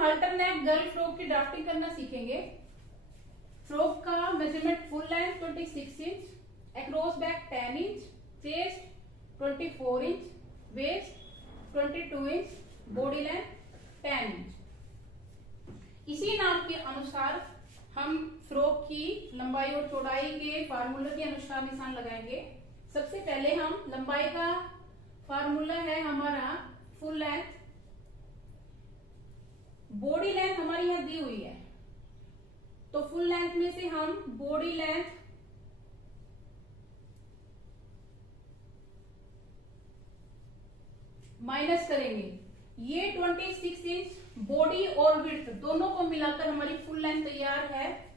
हाल्टर neck girl frock की drafting करना सीखेंगे। फ्रॉक का measurement full length 26 inch, across back 10 inch, chest 24 inch, waist 22 inch, body length 10 inch. इसी नाप के अनुसार हम फ्रॉक की लंबाई और चौड़ाई के फार्मूले के अनुसार निशान लगाएंगे। सबसे पहले हम लंबाई का फार्मूला है हमारा फुल लेंथ, बॉडी लेंथ हमारी यहां दी हुई है, तो फुल लेंथ में से हम बॉडी लेंथ माइनस करेंगे। ये 26 इंच बॉडी और विड्थ दोनों को मिलाकर हमारी फुल लेंथ तैयार है,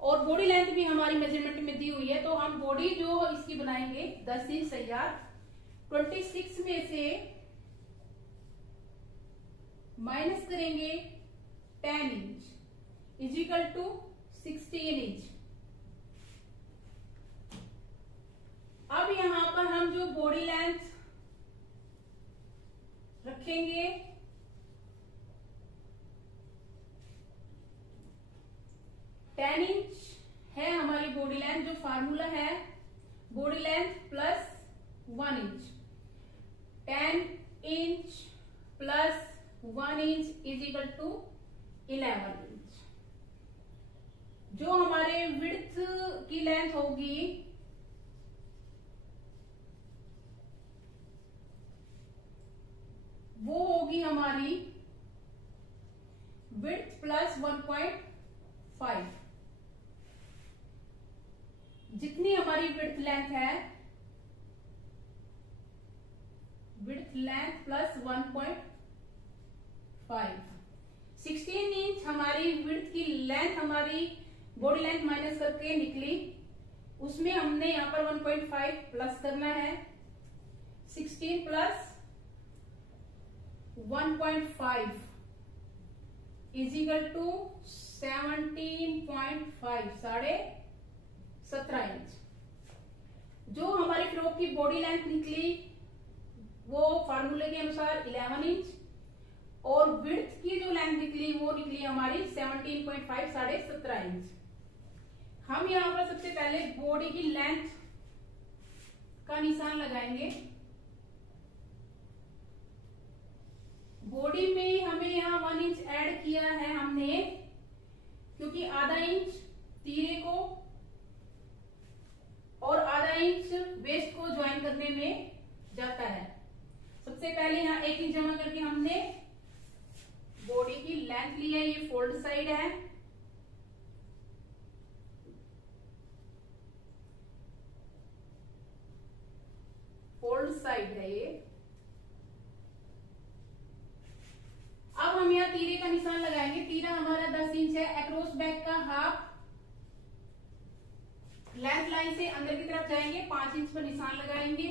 और बॉडी लेंथ भी हमारी मेजरमेंट में दी हुई है, तो हम बॉडी जो इसकी बनाएंगे 10 इंच तैयार। 26 में से माइनस करेंगे 10 inch is equal to 16 inch. अब यहां पर हम जो बॉडी लेंथ रखेंगे 10 इंच है हमारी बॉडी लेंथ, जो फार्मूला है body length plus 1 inch. 10 inch plus 1 inch is equal to 11 inch. जो हमारे विड्थ की लेंथ होगी वो होगी हमारी विड्थ प्लस 1.5। जितनी हमारी विड्थ लेंथ है, विड्थ लेंथ प्लस 1.5, 16 इंच हमारी विड्थ की लेंथ हमारी बॉडी लेंथ माइनस करके निकली, उसमें हमने यहां पर 1.5 प्लस करना है। 16 plus 1.5 is equal to 17.5, 17.5 inch. जो हमारी फ्रॉक की बॉडी लेंथ निकली वो फार्मूले के अनुसार 11 इंच, और विड्थ की जो लेंथ निकली वो निकली हमारी 17.5, 17.5 इंच। हम यहां पर सबसे पहले बॉडी की लेंथ का निशान लगाएंगे। बॉडी में हमें यहाँ 1 इंच ऐड किया है हमने, क्योंकि आधा इंच तीरे को और आधा इंच वेस्ट को ज्वाइन करने में जाता है। सबसे पहले यहाँ 1 इंच जमा करके हमने बॉडी की लेंथ ली है, ये फोल्ड साइड है। फोल्ड साइड है ये। अब हम यहाँ तीरे का निशान लगाएंगे। तीरा हमारा 10 इंच है, अक्रॉस बैक का हाफ, लेंथ लाइन से अंदर की तरफ जाएंगे, 5 इंच पर निशान लगाएंगे।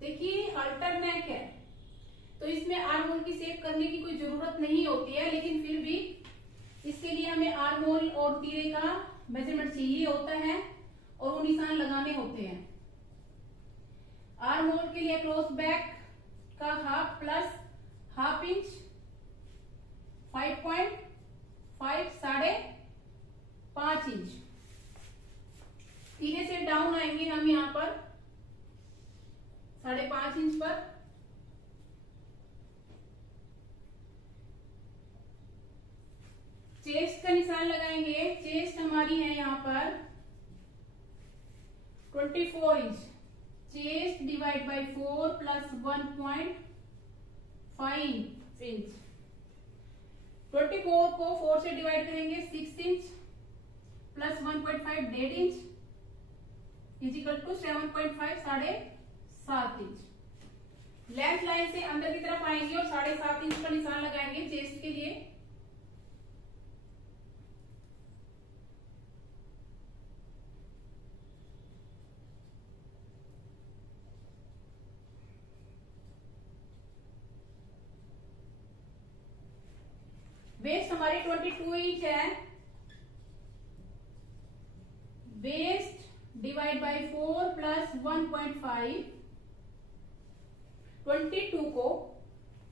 देखिए हाल्टर नेक है, तो इसमें आर्म होल की शेप करने की कोई जरूरत नहीं होती है, लेकिन फिर भी इसके लिए हमें आर्म होल और तीरे का मेजरमेंट चाहिए होता है, और वो निशान लगाने होते हैं। आर्म होल के लिए क्रॉस बैक का half plus half inch, 5.5, 5.5 inch. तीरे से डाउन आएंगे हम यहाँ पर 5.5 इंच पर। चेस्ट का निशान लगाएंगे। चेस्ट हमारी है यहाँ पर 24 inch. Chest divide by 4 plus 1.5 inch. 24 को 4 से डिवाइड करेंगे, 6 inch plus 1.5, 1.5 inch is equal to 7.5, 7.5 inch. Length line से अंदर की तरफ आएंगे और 7.5 इंच का निशान लगाएंगे चेस्ट के लिए। वेस्ट हमारी 22 इंच है। वेस्ट डिवाइड बाय 4 प्लस 1.5, 22 को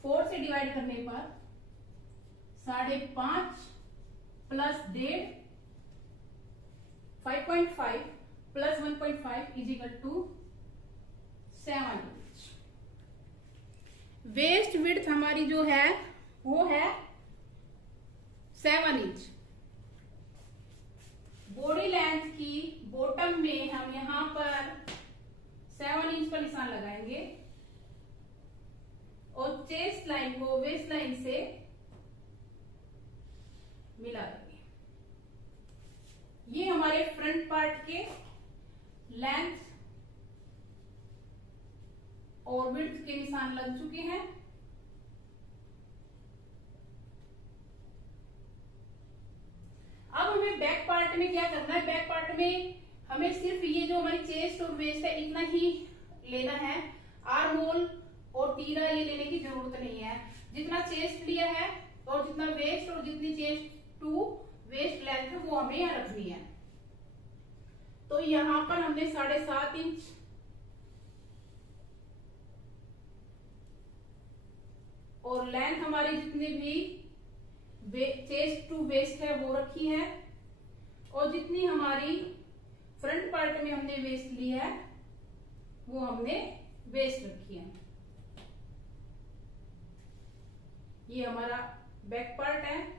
4 से डिवाइड करने पर 5.5 plus 1.5 5.5 plus 1.5 is equal to 7 inch. Waist width हमारी जो है वो है 7 इंच। बॉडी लेंथ की बॉटम में हम यहां पर 7 इंच का निशान लगाएंगे और चेस्ट लाइन को वेस्ट लाइन से मिला देंगे। ये हमारे फ्रंट पार्ट के लेंथ और विड्थ के निशान लग चुके हैं। अब हमें बैक पार्ट में क्या करना है? बैक पार्ट में हमें सिर्फ ये जो हमारी चेस्ट और वेस्ट है इतना ही लेना है। आर्म होल और तीरा ये लेने की जरूरत नहीं है। जितना चेस्ट लिया है और जितना वेस्ट और जितनी चेस्ट टू वेस्ट लेंथ है वो हमें यहाँ रखनी है। तो यहां पर हमने 7.5 इंच और लेंथ हमारी जितनी भी चेस्ट टू वेस्ट है वो रखी है और जितनी हमारी फ्रंट पार्ट में हमने वेस्ट ली है वो हमने वेस्ट रखी है। ये हमारा बैक पार्ट है।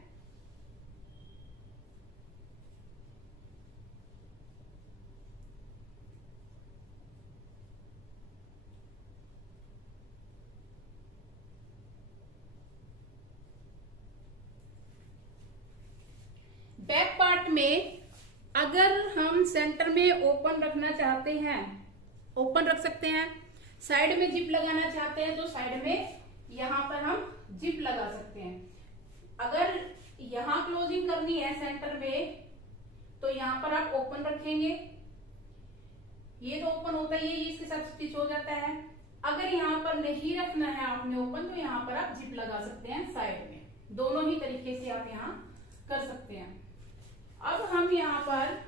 बैक पार्ट में अगर हम सेंटर में ओपन रखना चाहते हैं, ओपन रख सकते हैं। साइड में जिप लगाना चाहते हैं तो साइड में यहां पर हम जिप लगा सकते हैं। अगर यहां क्लोजिंग करनी है सेंटर में तो यहां पर आप ओपन रखेंगे। ये तो ओपन होता ही है, ये इसके साथ स्टिच हो जाता है। अगर यहां पर नहीं रखना है आपने ओपन तो यहां पर आप जिप लगा सकते हैं साइड में। दोनों ही तरीके से आप यहां कर सकते हैं। अब हम यहां पर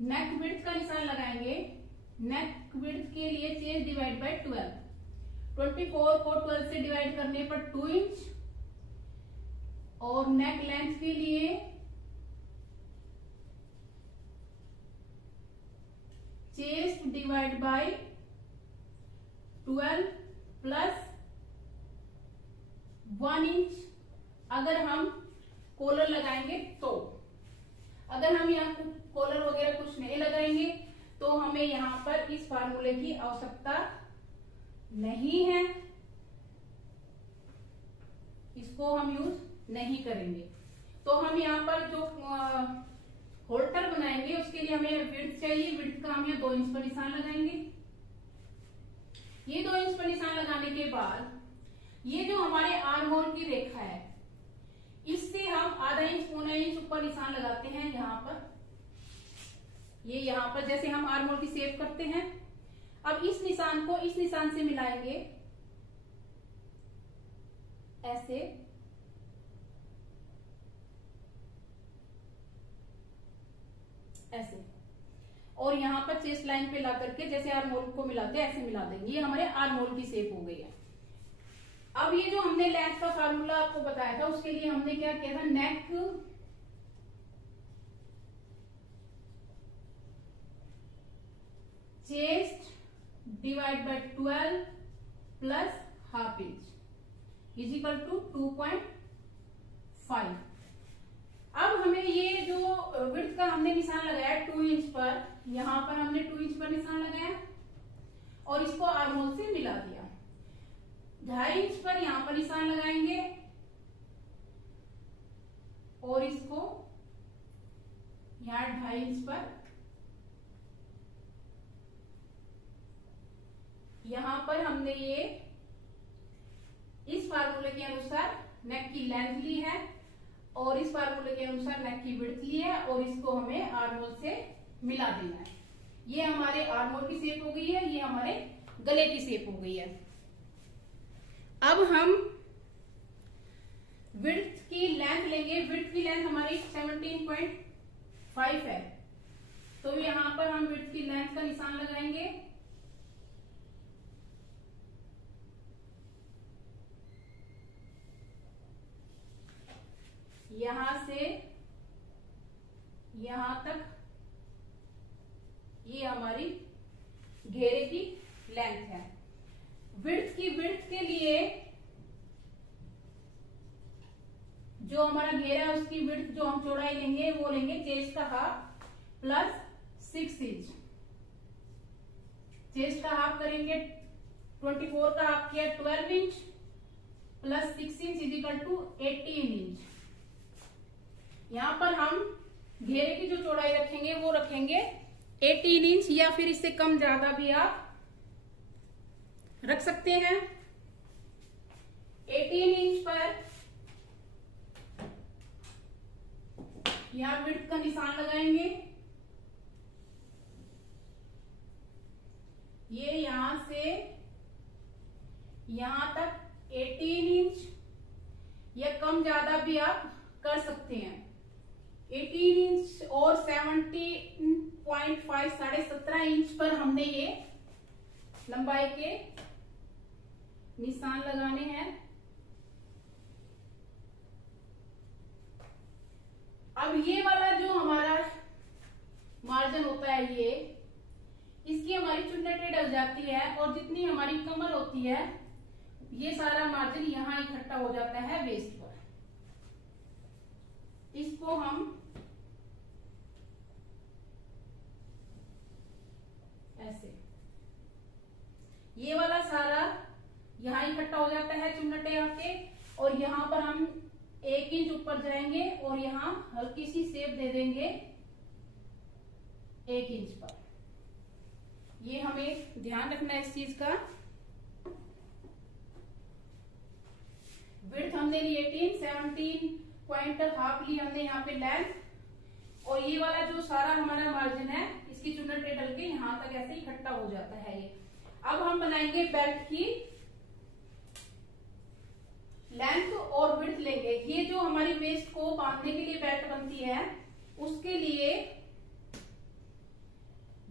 नेक विड्थ का निशान लगाएंगे। नेक विड्थ के लिए चेस्ट डिवाइड बाय 12। 24 को 12 से डिवाइड करने पर 2 इंच और नेक लेंथ के लिए chest divide by 12 plus 1 inch अगर हम कॉलर लगाएंगे तो। अगर हम यहाँ कॉलर वगैरह कुछ नहीं लगाएंगे तो हमें यहाँ पर इस फार्मूले की आवश्यकता नहीं है, इसको हम यूज नहीं करेंगे। तो हम यहाँ पर जो होल्डर बनाएंगे उसके लिए हमें विड्थ चाहिए। विड्थ का हम यहाँ 2 इंच पर निशान लगाएंगे। ये 2 इंच पर निशान लगाने के बाद ये जो हमारे आर्म होल की रेखा है इससे हम आधा इंच पौना इंच ऊपर निशान लगाते हैं। यहाँ पर ये यहाँ पर जैसे हम आर्म होल की शेप करते हैं। अब इस निशान को इस निशान से मिलाएंगे ऐसे। ऐसे और यहाँ पर चेस्ट लाइन पे ला करके जैसे आर्म होल को मिलाते हैं ऐसे मिला देंगे। ये हमारे आर्म होल की शेप हो गई है। अब ये जो हमने लेंथ का फार्मूला आपको बताया था उसके लिए हमने क्या किया था? Neck chest divide by 12 plus half inch is equal to 2.5। अब हमें ये जो विड्थ का हमने निशान लगाया 2 इंच पर, यहां पर हमने 2 इंच पर निशान लगाया और इसको आर्म होल से मिला दिया। 2.5 इंच पर यहां पर निशान लगाएंगे और इसको यहां 2.5 इंच पर यहां पर हमने ये इस फार्मूले के अनुसार नेक की लेंथ ली है और इस फार्मूले के अनुसार नेक की विड्थ ली है और इसको हमें आर्म होल से मिला देना है। ये हमारे आर्म होल की शेप हो गई है, ये हमारे गले की शेप हो गई है। अब हम विड्थ की लेंथ लेंगे। विड्थ की लेंथ हमारी 17.5 है तो यहां पर हम विड्थ की लेंथ का निशान लगाएंगे हमारी घेरे की लेंथ है। विड्थ के लिए जो हमारा घेरा है उसकी विड्थ जो हम चौड़ाई लेंगे वो लेंगे चेस्ट का हाफ प्लस 6 इंच। चेस्ट का हाफ करेंगे 24 का हाफ किया 12 inch plus 6 inch is equal to 18 inch. यहां पर हम घेरे की जो चौड़ाई रखेंगे वो रखेंगे 18 इंच या फिर इससे कम ज्यादा भी आप रख सकते हैं। 18 इंच पर यहां विड्थ का निशान लगाएंगे। ये यहां से यहां तक 18 इंच या कम ज्यादा भी आप कर सकते हैं। 18 इंच और 17.5 17.5 इंच पर हमने ये लंबाई के निशान लगाने हैं। अब ये वाला जो हमारा मार्जिन होता है ये इसकी हमारी चुन्नटें डल जाती है और जितनी हमारी कमर होती है ये सारा मार्जिन यहां इकट्ठा हो जाता है वेस्ट पर। इसको हम ऐसे ये वाला सारा यहां इकट्ठा हो जाता है चुन्नटें आके और यहां पर हम 1 इंच ऊपर जाएंगे और यहां हल्की सी शेप दे देंगे 1 इंच पर। ये हमें ध्यान रखना है इस चीज का। विड्थ हमने ली 18, 17.5 ली हमने यहाँ पे लेंथ और ये वाला जो सारा हमारा मार्जिन है इसकी चुन्नटें डल के यहां तक ऐसे इकट्ठा हो जाता है ये। अब हम बनाएंगे बेल्ट की लेंथ और विड्थ लेंगे। ये जो हमारी वेस्ट को बांधने के लिए बेल्ट बनती है उसके लिए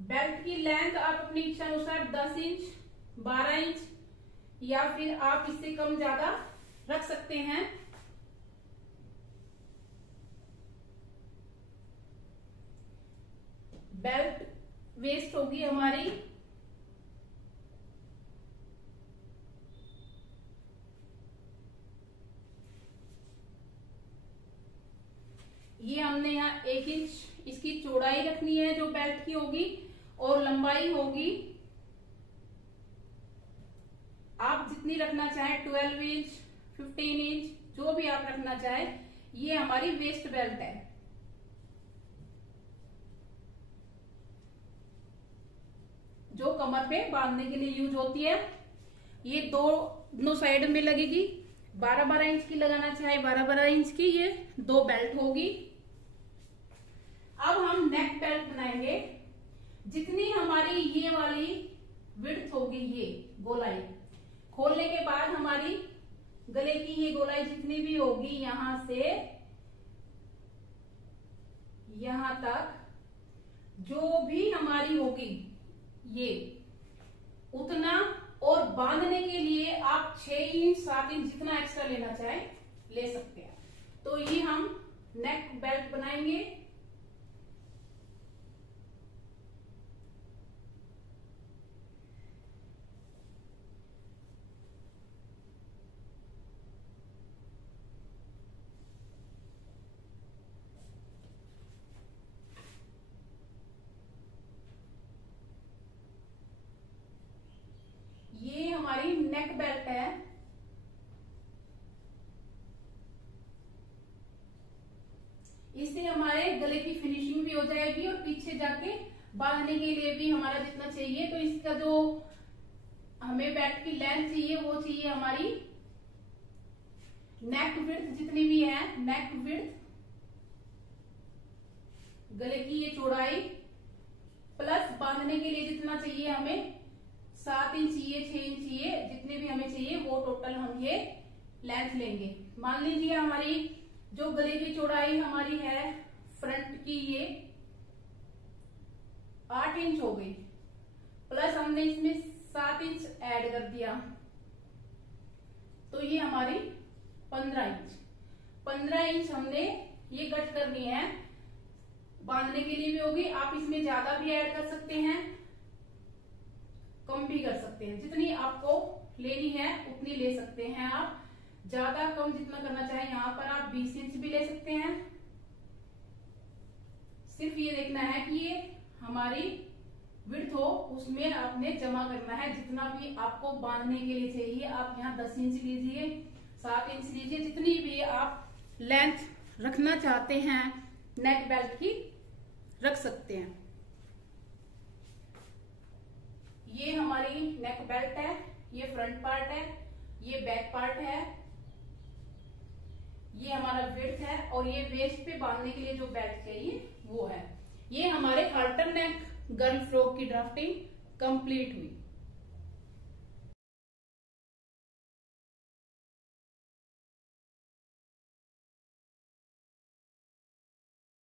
बेल्ट की लेंथ आप अपनी इच्छा अनुसार 10 इंच 12 इंच या फिर आप इससे कम ज्यादा रख सकते हैं। बेल्ट वेस्ट होगी हमारी ये हमने यहाँ 1 इंच इसकी चौड़ाई रखनी है जो बेल्ट की होगी और लंबाई होगी आप जितनी रखना चाहें 12 इंच 15 इंच जो भी आप रखना चाहें। ये हमारी वेस्ट बेल्ट है। जो कमर पे बांधने के लिए यूज होती है। ये दोनों साइड में लगेगी। 12-12 इंच की लगाना चाहे 12-12 इंच की ये 2 बेल्ट होगी। अब हम नेक बेल्ट बनाएंगे। जितनी हमारी ये वाली विड्थ होगी ये गोलाई खोलने के बाद हमारी गले की ये गोलाई जितनी भी होगी यहां से यहां तक जो भी हमारी होगी ये उतना और बांधने के लिए आप 6 इंच 7 इंच जितना एक्स्ट्रा लेना चाहे ले सकते हैं। तो ये हम नेक बेल्ट बनाएंगे। ये हमारी नेक बेल्ट है। इससे हमारे गले की फिनिशिंग भी हो जाएगी और पीछे जाके बांधने के लिए भी हमारा जितना चाहिए। तो इसका जो हमें बेल्ट की लेंथ चाहिए वो चाहिए हमारी नेक विड्थ जितनी भी है नेक विड्थ गले की ये चौड़ाई प्लस बांधने के लिए जितना चाहिए हमें 7 इंच चाहिए 6 इंच चाहिए जितने भी हमें चाहिए वो टोटल हम ये लेंथ लेंगे। मान लीजिए हमारी जो गले की चौड़ाई हमारी है फ्रंट की ये 8 इंच हो गई प्लस हमने इसमें 7 इंच ऐड कर दिया तो ये हमारी 15 इंच हमने ये कट करनी है बांधने के लिए भी होगी। आप इसमें ज्यादा भी ऐड कर सकते हैं, कम भी कर सकते हैं, जितनी आपको लेनी है उतनी ले सकते हैं आप। ज्यादा कम जितना करना चाहे यहाँ पर आप 20 इंच भी ले सकते हैं। सिर्फ ये देखना है कि ये हमारी विड्थ हो, उसमें आपने जमा करना है जितना भी आपको बांधने के लिए चाहिए। आप यहाँ 10 इंच लीजिए, 7 इंच लीजिए, जितनी भी आप लेंथ रखना चाहते हैं नेक बेल्ट की रख सकते हैं। ये हमारी नेक बेल्ट है, ये फ्रंट पार्ट है, ये बैक पार्ट है, ये हमारा विड्थ है और ये वेस्ट पे बांधने के लिए जो बेल्ट चाहिए वो है। ये हमारे हाल्टर नेक गर्ल फ्रॉक की ड्राफ्टिंग कंप्लीट हुई।